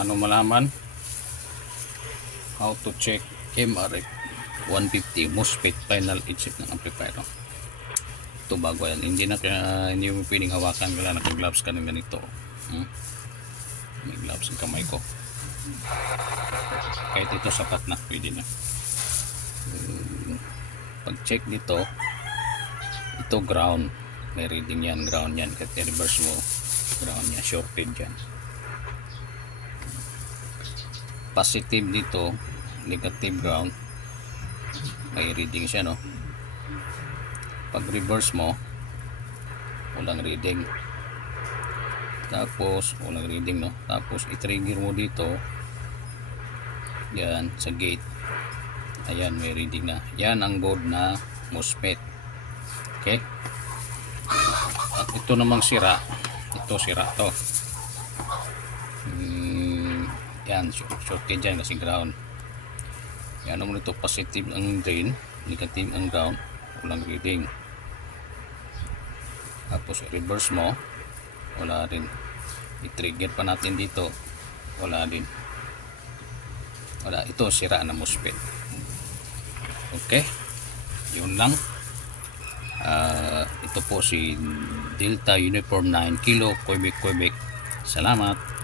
Paano malaman? How to check MRF 150 MOSFET final chip ng amplifier. Ito bago yan. Hindi mo pwedeng hawakan. Kailangan naka-gloves ka ng ganito. May gloves ang kamay ko. Kahit ito sapat na. Pwede na. Pag check dito, ito ground. May reading yan. Ground yan. Kahit reverse mo, ground yan. Shorted yan. Positive dito, negative ground, may reading siya, no? Pag reverse mo, walang reading. Tapos walang reading, no? Tapos i-trigger mo dito, yan sa gate, ayan, may reading na. Yan ang board na MOSFET. Okay, at ito namang sira, ito sira to. Yan, shorted dyan kasi ground. Yan naman ito, positive ang drain, negative ang ground, walang reading. Tapos reverse mo, wala rin. I-trigger pa natin dito, wala din. Wala, ito sira na MOSFET. Okay, yun lang. Ito po si Delta Uniform 9 Kilo Quebec. Salamat.